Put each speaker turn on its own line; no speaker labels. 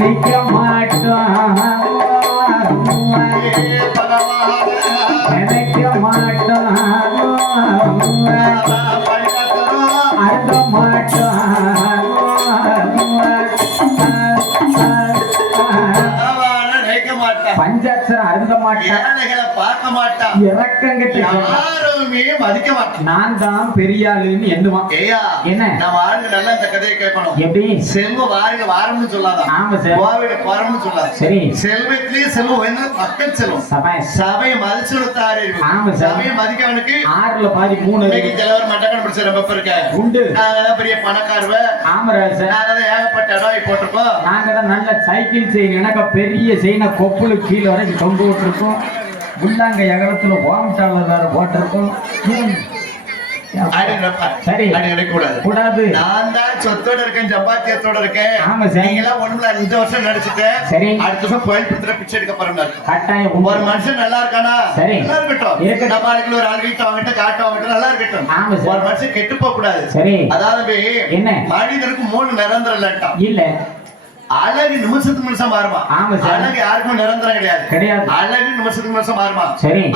நினைக்க மாட்டோம் நினைக்க மாட்டோம் அருந்த மாட்டோம் பஞ்சாட்சரம் அருந்த மாட்டேன்
பார்க்க மாட்டான்
இறக்கங்கிட்ட
யாருமே மதிக்க மாட்டான்.
நான் தான் பெரிய ஆளுன்னு எண்ணுவான்.
ஏயா
என்ன?
நம்ம ஆளுங்க நல்லா இந்த கதையை கேட்கணும்.
எப்படி?
செல்வ வாரில வாரம்னு சொல்லாதான்
ஆமா சார்.
கோவில போறோம்னு சொல்லாது?
சரி.
செல்வத்திலேயே செல்வம் என்ன மக்கள் செல்வம்.
சபாஷ்
சபையை மதிச்சு கொடுத்தாரு
ஆமா சார்.
சபையை மதிக்கவனுக்கு
ஆறுல பாதி மூணு.
இன்னைக்கு தலைவர் மட்டக்கன் பிடிச்ச ரொம்ப இருக்க
உண்டு.
நாங்க பெரிய பணக்காரவ.
ஆமராஜ்
நாங்க தான் ஏகப்பட்ட இடம் போட்டிருக்கோம்.
நாங்க தான் நல்ல சைக்கிள் செயின் எனக்கு பெரிய செயினை கொப்புளு கீழே வரைக்கும் தொங்க விட்டுருக்கோம் உள்ளாங்க எகலத்துல ஓமட்டாளர் வேற போட்டிருக்கோம். சரி.
நினைக்கக்கூடாது.
கூடாது
நான் தான் சொத்தோட இருக்கேன் சம்பாத்தியத்தோட இருக்கேன்
ஆமா சார்.
எல்லாம் ஒண்ணுல இந்த வருஷம் நடிச்சுட்டேன்
சரி.
அடுத்த வருஷம் கோயில் புத்திர பிச்சை எடுக்க போறேன்
கட்டாயம்
ஒரு. மனுஷன் நல்லா இருக்கானா
சரி.
நல்லா இருக்கட்டும்
இருக்கட்டும்.
நம்ம ஒரு ஆள் வீட்டு அவங்கிட்ட காட்டு அவங்கிட்ட நல்லா இருக்கட்டும்
ஆமா.
ஒரு மனுஷன் கெட்டு போக கூடாது
சரி
அதாவது
என்ன?
மனிதனுக்கு மூணு நிரந்தரம் இல்லட்டான்
இல்ல
அழகு நிமிஷத்துக்கு நிமிஷம் மாறுமா. அழகு யாருக்கும் நிரந்தரம் கிடையாது.
கிடையாது.
அழகு நிமிஷத்துக்கு நிமிஷம் மாறுமா.
சரி.